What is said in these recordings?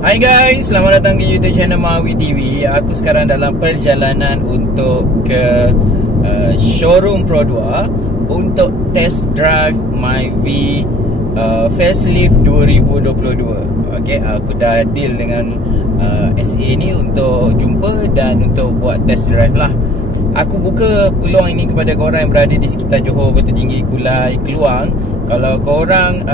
Hai guys, selamat datang ke YouTube channel Mawi TV. Aku sekarang dalam perjalanan untuk ke showroom Pro 2 untuk test drive Myvi facelift 2022. Okay, aku dah deal dengan SA ni untuk jumpa dan untuk buat test drive lah. Aku buka peluang ini kepada korang yang berada di sekitar Johor, Kota Tinggi, Kulai, Keluang. Kalau korang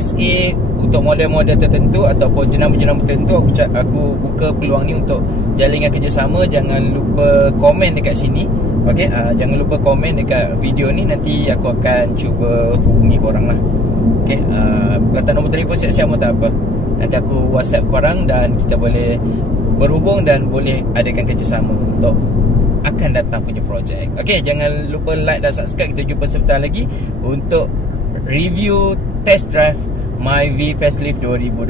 SA untuk model-model tertentu ataupun jenama-jenama tertentu, aku buka peluang ni untuk jalinkan kerjasama. Jangan lupa komen dekat sini. Okay, jangan lupa komen dekat video ni. Nanti aku akan cuba hubungi korang lah. Okay, letak nombor telefon siap-siap pun tak apa. Nanti aku WhatsApp korang dan kita boleh berhubung dan boleh adakan kerjasama untuk akan datang punya projek. Okay, jangan lupa like dan subscribe. Kita jumpa sebentar lagi untuk review test drive Myvi facelift 2022.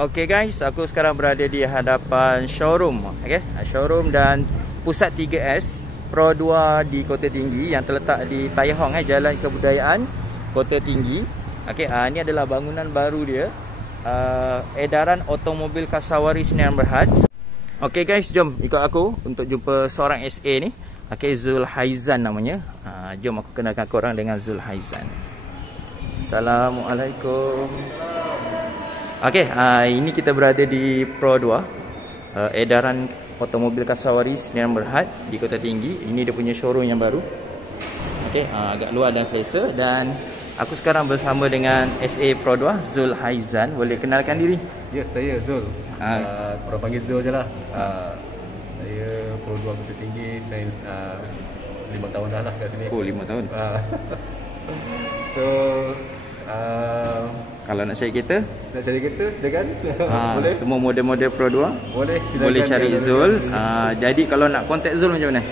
Okay guys, aku sekarang berada di hadapan showroom. Okay, showroom dan pusat 3S Pro 2 di Kota Tinggi yang terletak di Tai Hong, Jalan Kebudayaan Kota Tinggi. Okay, ini adalah bangunan baru dia. Edaran Automobil Kasawari Sdn Bhd. Okay guys, jom ikut aku untuk jumpa seorang SA ni. Okay, Zulhaizan namanya. Jom aku kenalkan korang dengan Zulhaizan. Assalamualaikum. Okay, ini kita berada di Pro 2, Edaran Automobil Kasawari Sdn Bhd di Kota Tinggi. Ini dia punya showroom yang baru. Okay, agak luar dan selesa. Dan aku sekarang bersama dengan SA Pro 2, Zulhaizan. Boleh kenalkan diri? Ya, saya Zul. Korang panggil Zul je lah. Saya Pro 2 Kota Tinggi. Saya 5 tahun dah lah kat sini. Oh, 5 tahun. So, kalau nak cari kereta? nak cari kereta, silakan. Boleh? Semua model-model Pro 2 Boleh, silakan. boleh cari Zul. Jadi kalau nak contact Zul macam mana?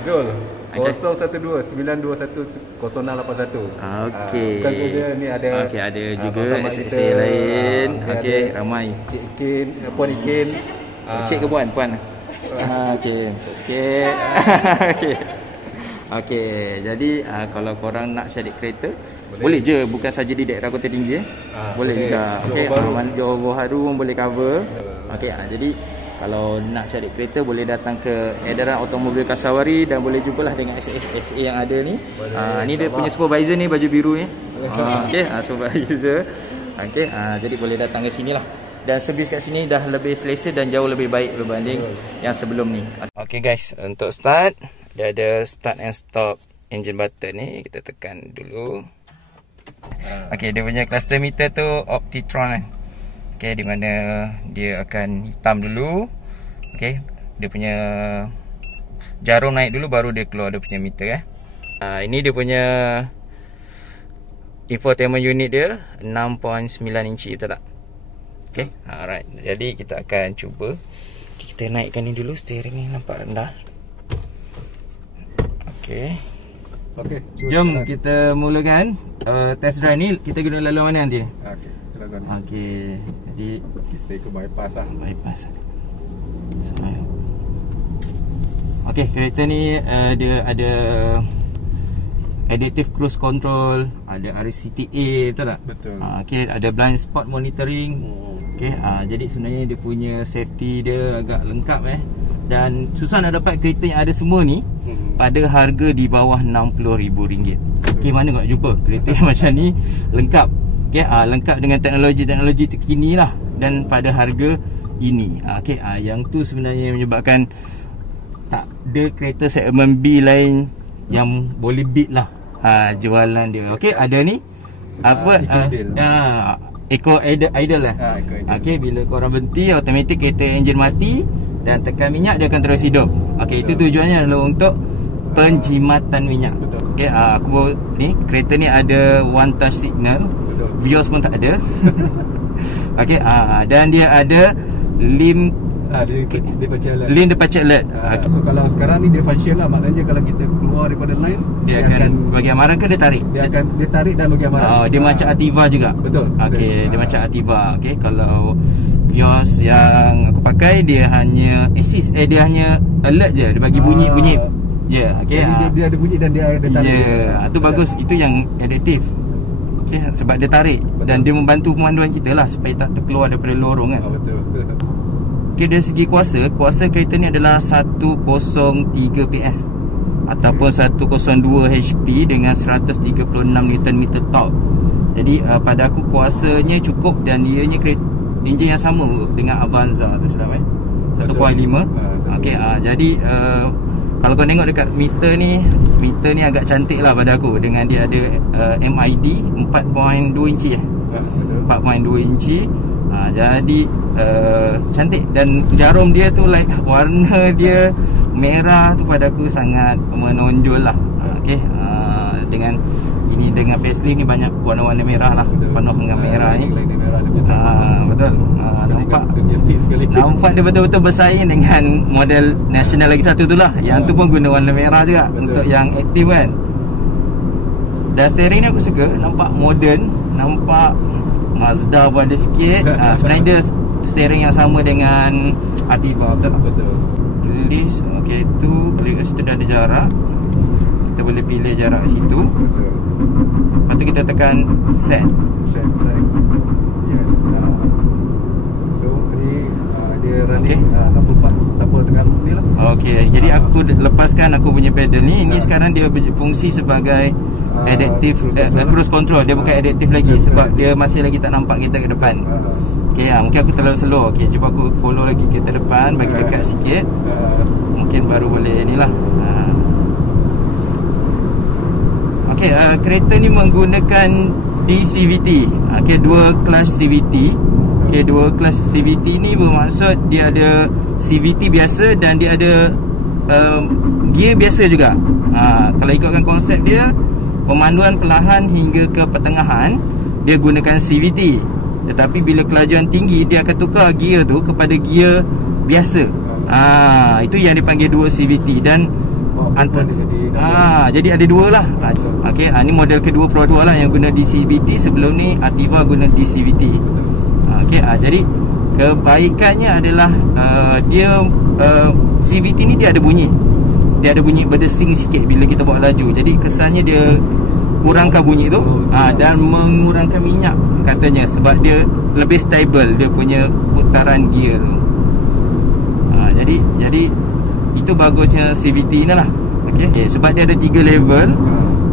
Zul 012-921-0681. Okey. Bukan saja ni ada. Okey, ada juga SA lain. Okey, ramai. Cik Kin, Puan Ikin. Cik ke puan? Puan. Okey, sikit. Okey. Okey, jadi kalau korang nak cari kereta, boleh je, bukan saja di daerah Kota Tinggi boleh juga. Okey, Johor Bahru pun boleh cover. Okey, jadi kalau nak cari kereta boleh datang ke Edaran Automobil Kasawari dan boleh jumpalah dengan SA yang ada ni. Ni dia punya supervisor ni, baju biru ni. Okey, supervisor. Okey, jadi boleh datang ke sini lah. Dan servis kat sini dah lebih selesa dan jauh lebih baik berbanding yang sebelum ni. Okey guys, untuk start dia ada start and stop engine button ni. Kita tekan dulu. Okey, dia punya cluster meter tu Optitron kan. Okey, di mana dia akan hitam dulu. Okey, dia punya jarum naik dulu baru dia keluar dia punya meter ini dia punya infotainment unit dia 6.9 inci, betul tak? Okey, alright. Jadi kita akan cuba. Kita naikkan ni dulu, steering ni nampak rendah. Okey. Okey, jom kita mulakan test drive ni. Kita guna laluan mana nanti? Okey, silakan. Okey, jadi kita ikut bypass lah. Bypass. Okey, kereta ni dia ada adaptive cruise control, ada RCTA, betul tak? Betul. Okey, ada blind spot monitoring. Okey, jadi sebenarnya dia punya safety dia agak lengkap dan susah nak dapat kereta yang ada semua ni pada harga di bawah RM60,000. Okey, mana kau nak jumpa kereta yang macam ni lengkap. Okey, lengkap dengan teknologi terkini lah dan pada harga ini. Okey, yang tu sebenarnya menyebabkan tak ada kereta segmen B lain yang boleh beat lah jualan dia. Okey, ada ni apa Eco Idle lah. Okey, bila korang berhenti automatik kereta enjin mati dan tekan minyak dia akan terus hidup. Okey, itu tujuannya adalah untuk penjimatan minyak. Okey, aku ni kereta ni ada one touch signal. Vios pun tak ada. Okey, dan dia ada limp Dia function alert. Lane departure alert. So kalau sekarang ni dia function lah, maknanya kalau kita keluar daripada line, Dia akan bagi amaran ke dia tarik? Dia tarik dan bagi amaran. Dia macam Ativa juga. Betul. Okey, dia macam Ativa. Okey, kalau Vios yang aku pakai dia hanya assist, dia hanya alert je, dia bagi bunyi-bunyi. Ya, okey. Dia ada bunyi dan dia ada tarik. Ya, tu bagus. Itu yang adaptif. Okey, sebab dia tarik. Betul. Dan dia membantu pemanduan kita lah supaya tak terkeluar daripada lorong kan. Betul. Okey, dari segi kuasa kereta ni adalah 103 PS ataupun 102 HP dengan 136 Nm torque. Jadi pada aku kuasanya cukup dan ianya enjin yang sama dengan Avanza tu silap 1.5. Okey, jadi kalau kau tengok dekat meter ni agak cantik lah pada aku, dengan dia ada MID 4.2 inci 4.2 inci. Jadi cantik, dan jarum dia tu like warna dia merah tu pada aku sangat menonjol lah. Okey, dengan facelift ni banyak warna-warna merah lah, penuh dengan merah ni. Betul. Nampak dia betul-betul bersaing dengan model nasional lagi satu tu lah. Yang tu pun guna warna merah juga. Betul. Untuk yang aktif kan. Dan steering ni aku suka, nampak moden, nampak Mazda pun ada sikit. Sebenarnya dia steering yang sama dengan Ativa, betul tak? Betul. List, okey, tu kalau kat situ dah ada jarak, kita boleh pilih jarak kat situ. Betul. Lepas tu kita tekan set track. Yes. So ni dia running 64 tanpa tekan ni lah. Okey, jadi aku lepaskan aku punya pedal ni. Ini sekarang dia berfungsi sebagai adaptive cruise control. Dia bukan adaptive lagi sebab dia masih lagi tak nampak kita ke depan. Okey, mungkin aku terlalu slow. Okey, cuba aku follow lagi kita depan, bagi dekat sikit. Mungkin baru boleh inilah. Okey, kereta ni menggunakan DCVT. Okey, dua kelas CVT. Okey, dua kelas CVT ni bermaksud dia ada CVT biasa dan dia ada gear biasa juga. Kalau ikutkan konsep dia, pemanduan perlahan hingga ke pertengahan dia gunakan CVT. Tetapi bila kelajuan tinggi dia akan tukar gear tu kepada gear biasa. Itu yang dipanggil dua CVT. Dan jadi ada dua lah. Okey, ni model kedua Pro 2 lah yang guna DCVT. Sebelum ni Ativa guna DCVT. Okey, jadi kebaikannya adalah dia CVT ni dia ada bunyi. Dia ada bunyi berdesing sikit bila kita buat laju. Jadi kesannya dia kurangkan bunyi tu dan mengurangkan minyak katanya, sebab dia lebih stable dia punya putaran gear tu. Jadi itu bagusnya CVT ni lah. Okey, sebab dia ada 3 level.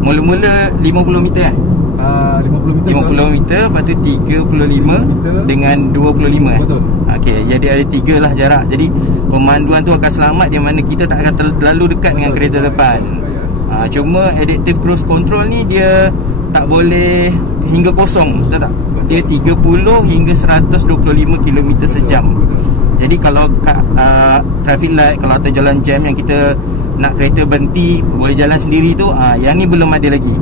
Mula-mula 50 meter 50 meter, lepas tu 35 dengan 25 Betul. Okey, jadi ada 3 lah jarak. Jadi pemanduan tu akan selamat, di mana kita tak akan terlalu dekat dengan kereta depan. Cuma adaptive cruise control ni dia tak boleh hingga kosong, betul tak? Dia 30 hingga 125 km sejam. Jadi kalau traffic light, kalau ada jalan jam yang kita nak kereta berhenti boleh jalan sendiri tu, yang ni belum ada lagi.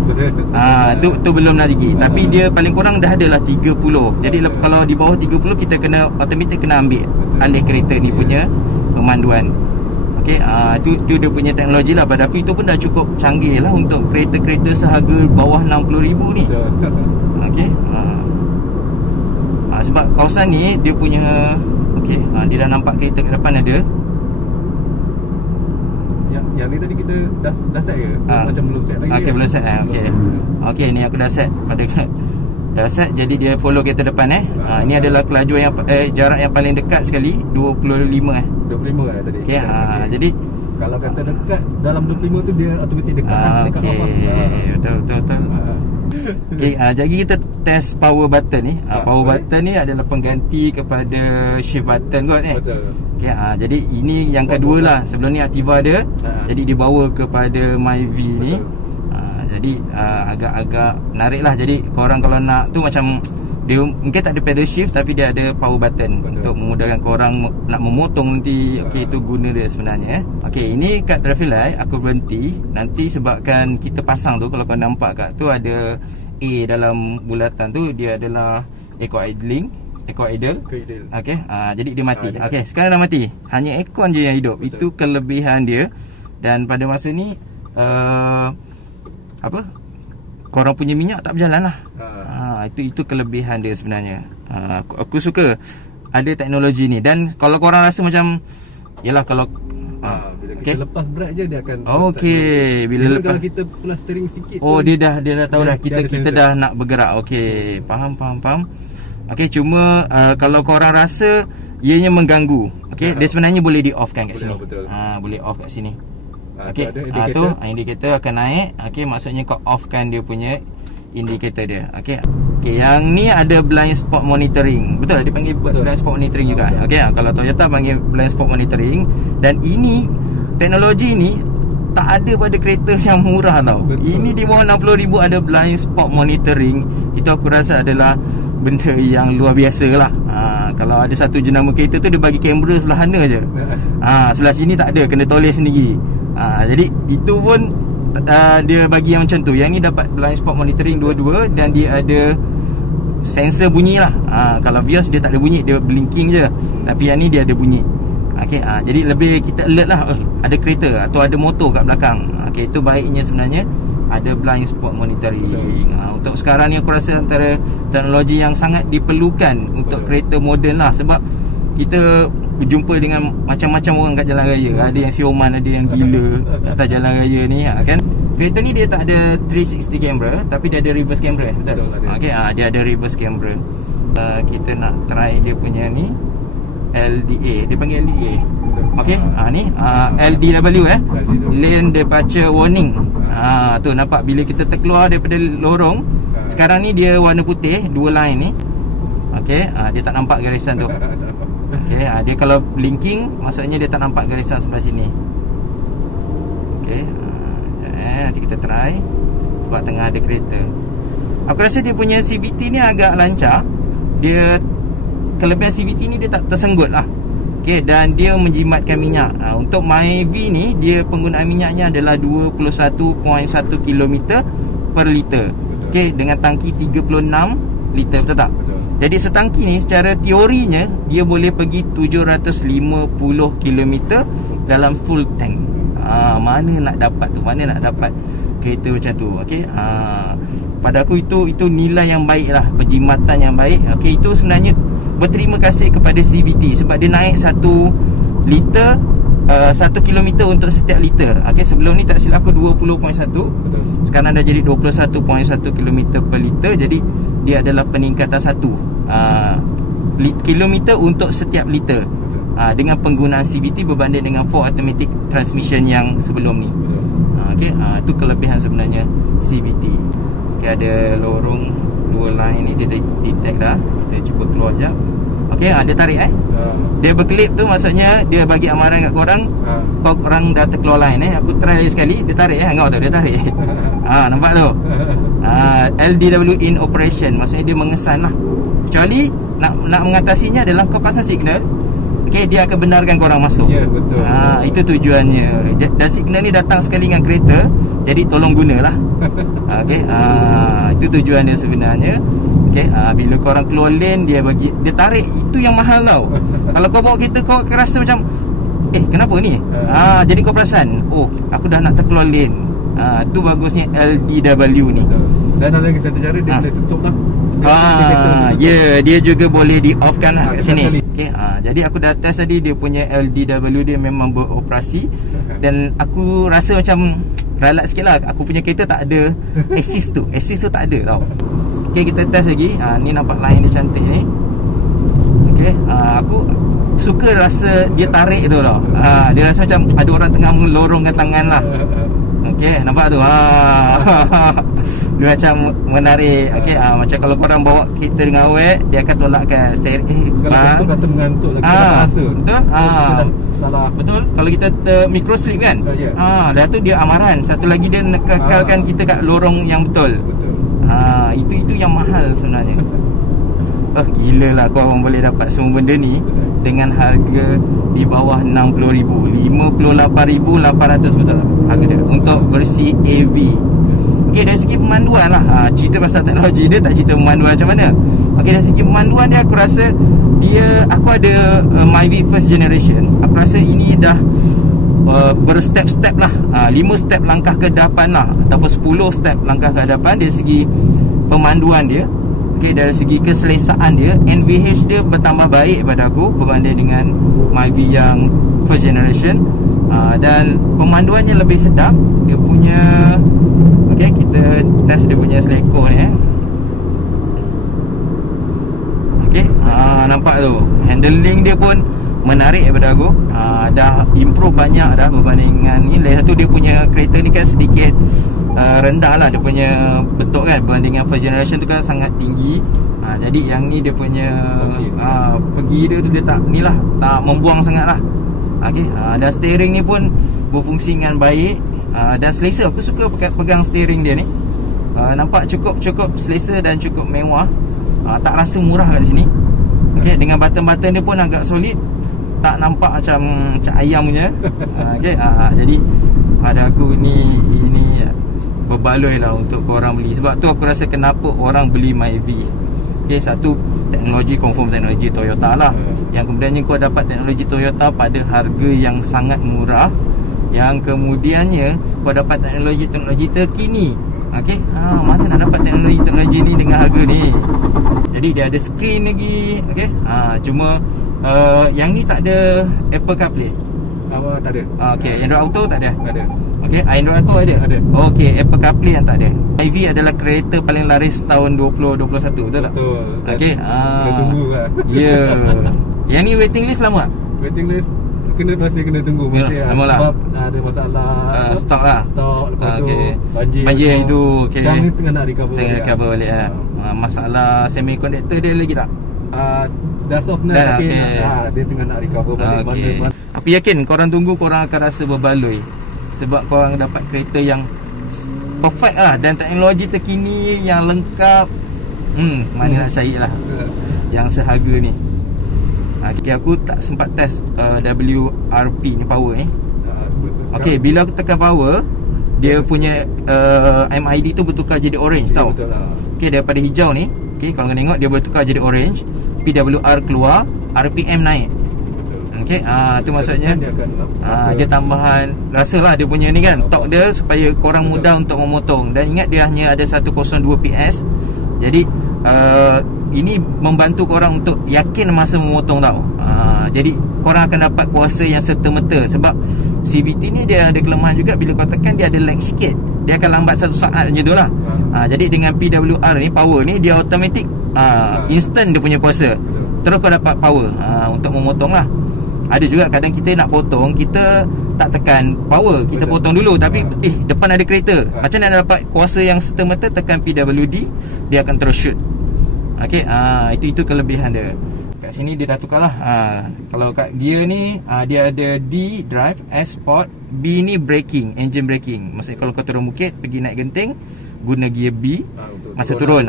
Tu belum ada lagi. Tapi dia paling kurang dah adalah 30. Jadi kalau di bawah 30 kita kena automatic kena ambil alih kereta ni punya pemanduan. Okey, tu dia punya teknologi lah. Pada aku itu pun dah cukup canggih lah untuk kereta-kereta seharga bawah 60,000 ni. Okey, sebab kawasan ni dia punya dia dah nampak kereta kat depan ada. Yang ni tadi kita dah set ke? Macam belum set lagi. Okey, belum set Okey, ni aku dah set pada dah set, jadi dia follow kereta depan Ini adalah kelajuan yang jarak yang paling dekat sekali 25 25 tadi. Okey, jadi kalau kata dekat dalam 25 tu dia automatik dekat betul. Okey, jadi kita test power button ni. Power button ni adalah pengganti kepada shift button kot ni. Betul. Okey, jadi ini yang kedua lah. Sebelum ni Ativa ada. Jadi dibawa kepada MyV ni. Jadi agak-agak menarik lah. Jadi korang kalau nak tu macam dia mungkin tak ada pedal shift, tapi dia ada power button. Betul. Untuk memudahkan korang nak memotong nanti. Okey, itu guna dia sebenarnya. Okey, ini kat traffic light aku berhenti. Nanti sebabkan kita pasang tu, kalau kau nampak kat tu ada A dalam bulatan tu, dia adalah eco idling. aircon idle. Idle. Okey, jadi dia mati. Okey, sekarang dah mati. Hanya aircon je yang hidup. Betul. Itu kelebihan dia. Dan pada masa ni korang punya minyak tak berjalan lah. Itu kelebihan dia sebenarnya. Aku suka ada teknologi ni. Dan kalau korang rasa macam, yalah kalau bila kita lepas brake je dia akan bila lepas, kalau kita pulas steering sikit dia dah tahu dah kita dah nak bergerak. Okey, faham. Okey, cuma kalau korang rasa ianya mengganggu, okey, dia sebenarnya boleh di off kan kat sini. Boleh off kat sini. Okey, tu indikator akan naik. Okey, maksudnya kau offkan dia punya indikator dia. Okey, yang ni ada blind spot monitoring. Betul, dia panggil blind spot monitoring juga. Okey, kalau Toyota panggil blind spot monitoring. Dan ini teknologi ni tak ada pada kereta yang murah tau. Ini di bawah 60,000 ada blind spot monitoring. Itu aku rasa adalah benda yang luar biasa lah. Kalau ada satu jenama kereta tu, dia bagi kamera sebelah sana je. Sebelah sini tak ada, kena toleh sendiri. Jadi itu pun dia bagi yang macam tu. Yang ni dapat blind spot monitoring dua-dua. Dan dia ada sensor bunyi lah. Kalau Vios dia tak ada bunyi, dia blinking je. Tapi yang ni dia ada bunyi. Okey, jadi lebih kita alert lah, ada kereta atau ada motor kat belakang. Okey, itu baiknya sebenarnya ada blind spot monitoring. Untuk sekarang ni aku rasa antara teknologi yang sangat diperlukan untuk kereta moden lah. Sebab kita berjumpa dengan macam-macam orang kat jalan raya. Ada yang sioman, ada yang gila atas jalan raya ni, kan. Kereta ni dia tak ada 360 camera, tapi dia ada reverse camera. Betul? Okey, dia ada reverse camera. Kita nak try dia punya ni LDA, dia panggil LDA. Okey, ni LDW Lane Departure Warning. Tu nampak bila kita terkeluar daripada lorong. Sekarang ni dia warna putih, dua line ni. Okey, dia tak nampak garisan tu. Okey, dia kalau blinking maksudnya dia tak nampak garisan sebelah sini. Okey, nanti kita try sebab tengah ada kereta. Aku rasa dia punya CVT ni agak lancar. Dia kelebihan CVT ni dia tak tersenggut lah. Okey, dan dia menjimatkan minyak. Untuk MyV ni dia penggunaan minyaknya adalah 21.1 km per liter. Okey, dengan tangki 36 liter, betul tak? Betul. Jadi setangki ni secara teorinya dia boleh pergi 750 km dalam full tank. Mana nak dapat tu? Mana nak dapat kereta macam tu? Okey, pada aku itu nilai yang baik lah, penjimatan yang baik. Okey, itu sebenarnya berterima kasih kepada CVT sebab dia naik 1 liter 1 kilometer untuk setiap liter. Okey, sebelum ni tak silap aku 20.1. Sekarang dah jadi 21.1 kilometer per liter. Jadi dia adalah peningkatan 1 kilometer untuk setiap liter. Dengan penggunaan CVT berbanding dengan 4 automatic transmission yang sebelum ni. Okey, itu kelebihan sebenarnya CVT. Okey, ada lorong dua line ni dia detect dah. Kita cuba keluar jap. Okey, dia tarik dia berkelip tu maksudnya dia bagi amaran kat korang. Korang dah terkeluar line Aku try sekali, dia tarik Tengok tu, dia tarik. Nampak tu. LDW in operation, maksudnya dia mengesan lah. Kecuali nak mengatasinya adalah kau pasang signal. Okey, dia akan benarkan korang masuk. Ya, betul. Itu tujuannya. Dan signal ni datang sekali dengan kereta, jadi tolong gunalah. Okey, itu tujuan dia sebenarnya. Okey, bila korang keluar lane dia tarik, itu yang mahal tau. Kalau kau bawa kereta kau akan rasa macam kenapa ni? Jadi kau perasan, aku dah nak terkeluar lane. Tu bagusnya LDW ni. Dan ada lagi satu cara, dia boleh tutup lah. Dia juga boleh di off kan kat sini. Okey, jadi aku dah test tadi dia punya LDW dia memang beroperasi. Dan aku rasa macam ralat sikit lah. Aku punya kereta tak ada assist tu tak ada tau. Okey, kita test lagi. Ni nampak line dia cantik ni. Okey, aku suka rasa dia tarik tu tau. Dia rasa macam ada orang tengah melorongkan tangan lah. Okey, nampak tu. Dia macam menarik. Okey, macam kalau korang bawa kereta dengan awet, dia akan tolakkan steering. Kalau kata mengantuk lagi rasa. Betul? Salah. Betul? Kalau kita micro slip kan? Dah tu dia amaran. Satu lagi dia kekalkan kita kat lorong yang betul. Itu yang mahal sebenarnya. Gila lah korang boleh dapat semua benda ni dengan harga di bawah 60,000, 58,800 betul tak harga dia untuk versi AV. Okey, dari segi pemanduan lah, cerita pasal teknologi dia, tak cerita pemanduan macam mana. Okey, dari segi pemanduan dia, aku rasa aku ada Myvi first generation. Aku rasa ini dah berstep-step lah, 5 step langkah ke depan lah, ataupun 10 step langkah ke depan dari segi pemanduan dia. Okey, dari segi keselesaan dia, NVH dia bertambah baik pada aku berbanding dengan Myvi yang first generation. Dan pemanduannya lebih sedap. Dia punya, okey, kita test dia punya selekor ni okey, nampak tu handling dia pun menarik daripada aku. Dah improve banyak dah berbanding dengan ni. Lagi satu, dia punya kereta ni kan sedikit rendah lah, dia punya bentuk kan, berbanding dengan first generation tu kan sangat tinggi. Jadi yang ni dia punya pergi dia tu, dia tak ni lah, tak membuang sangat lah. Okay. Dan steering ni pun berfungsi dengan baik, dan selesa. Aku suka pegang steering dia ni. Nampak cukup selesa dan cukup mewah. Tak rasa murah kat sini. Okay. Dengan button-button dia pun agak solid, tak nampak macam ayam punya. Okay. Jadi pada aku ini berbaloi lah untuk korang beli. Sebab tu aku rasa kenapa orang beli Myvi. Okay, satu, teknologi, confirm teknologi Toyota lah. Yang kemudiannya kau dapat teknologi Toyota pada harga yang sangat murah. Yang kemudiannya kau dapat teknologi terkini. Okay, mana nak dapat teknologi ni dengan harga ni? Jadi dia ada screen lagi. Okay, cuma yang ni tak ada Apple CarPlay. Tak ada. Okay, Android Auto tak ada. Tak ada. Okay, Android Auto ada? Ada. Okay, Apple CarPlay yang tak ada. Myvi adalah kereta paling laris tahun 2021, betul tak? Betul. Okay, kita tunggu lah. Ya. Yang ni waiting list lama tak? Waiting list masih kena tunggu. Masih lama lah. Sebab ada masalah stok lah. Lepas tu banjir itu. Okay. Sekarang ni tengah nak recover balik lah. Masalah semiconductor dia lagi tak? Dah soft now. Dia tengah nak recover balik. Mana aku yakin korang tunggu, korang akan rasa berbaloi. Sebab korang dapat kereta yang perfect lah, dan teknologi terkini yang lengkap. Mana nak cari lah yang seharga ni. Okay, aku tak sempat test WRP ni, power ni. Okay, bila aku tekan power, dia punya MID tu bertukar jadi orange, tahu? Okay, daripada hijau ni, okay, kalau kau tengok dia bertukar jadi orange. PWR keluar, RPM naik. Okay, tu maksudnya dia tambahan, rasalah dia punya ni kan, torque dia supaya korang mudah untuk memotong. Dan ingat dia hanya ada 102 PS. Jadi ini membantu korang untuk yakin masa memotong tau. Jadi korang akan dapat kuasa yang serta-merta. Sebab CVT ni dia ada kelemahan juga, bila kau tekan dia ada lag sikit, dia akan lambat satu saat macam tu lah. Jadi dengan PWR ni, power ni, dia automatic instant dia punya kuasa. Terus kau dapat power untuk memotong lah. Ada juga kadang kita nak potong, kita tak tekan power, kita potong dulu, tapi depan ada kereta. Macam nak dapat kuasa yang serta-merta, tekan PWD, dia akan terus shoot. Okay, itu kelebihan dia. Kat sini dia dah tukar lah. Kalau kat gear ni, dia ada D drive, S sport, B ni braking, engine braking. Maksudnya kalau kau turun bukit, pergi naik genting, guna gear B. Masa turun,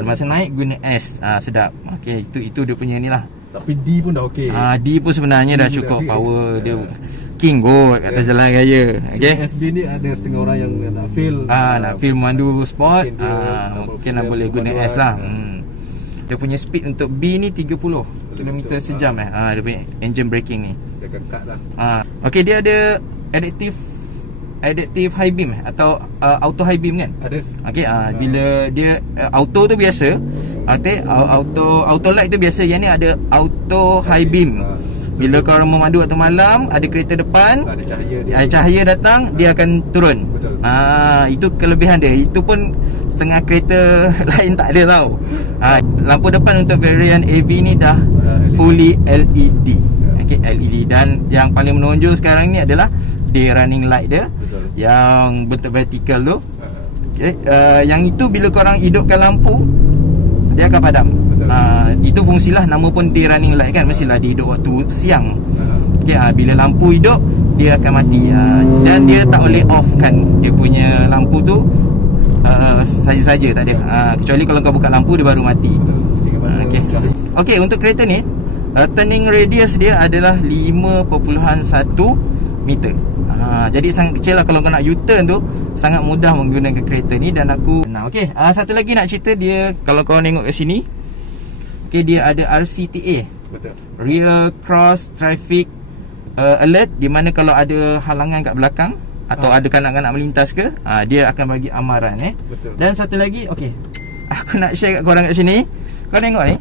masa naik guna S. Sedap. Okay, itu dia punya ni lah. Tapi D pun dah okey. D pun sebenarnya dah cukup power. Dia king kot kata jalan raya. Okay, SB ni ada setengah orang yang nak feel nak feel memandu sport, mungkin nak boleh guna S lah. Dia punya speed untuk B ni 30 km sejam. Dia punya engine braking ni dia kekak lah. Okay, dia ada adaptive high beam atau auto high beam kan? Ada. Okay, bila dia auto tu biasa. Okay, auto light tu biasa. Yang ni ada auto high beam. Bila kau memandu waktu malam, ada kereta depan, ada cahaya datang, dia akan turun. Betul. Itu kelebihan dia. Itu pun setengah kereta lain tak ada tau. Lampu depan untuk varian AV ni dah fully LED. Okay, LED. Dan yang paling menonjol sekarang ni adalah day running light dia. Betul. Yang bentuk vertikal tu. Okay, yang itu bila korang hidupkan lampu, dia akan padam. Itu fungsilah, nama pun day running light kan, mestilah dia hidup waktu siang. Okay, bila lampu hidup, dia akan mati. Dan dia tak boleh off kan dia punya lampu tu saja-saja, tak ada. Kecuali kalau kau buka lampu, dia baru mati. Okay, untuk kereta ni turning radius dia adalah 5.1 meter. Jadi sangat kecil lah. Kalau kau nak U-turn tu sangat mudah menggunakan kereta ni. Dan aku okey, satu lagi nak cerita dia. Kalau kau tengok kat sini, okey, dia ada RCTA. Betul. Rear Cross Traffic Alert, di mana kalau ada halangan kat belakang atau ada kanak-kanak melintas ke, dia akan bagi amaran. Betul. Dan satu lagi, okey, aku nak share kat korang kat sini. Kau tengok ni,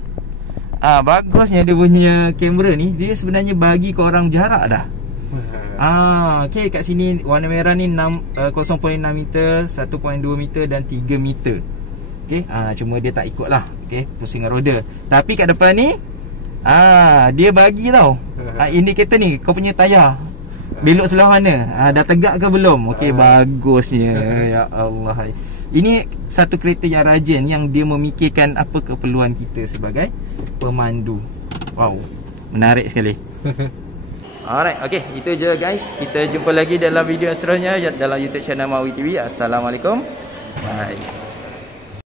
bagusnya dia punya kamera ni, dia sebenarnya bagi korang jarak dah. Okey, kat sini warna merah ni 0.6 meter, 1.2 meter dan 3 meter. Okey, cuma dia tak ikut lah. Okey, pusingan roda. Tapi kat depan ni, dia bagi tau, indikator ni, kau punya tayar belok sebelah mana, dah tegak ke belum. Okey, bagusnya. Ya Allah, ini satu kereta yang rajin, yang dia memikirkan apa keperluan kita sebagai pemandu. Wow, menarik sekali. Alright, okay, itu je guys. Kita jumpa lagi dalam video seterusnya dalam YouTube channel Mawi TV. Assalamualaikum. Bye.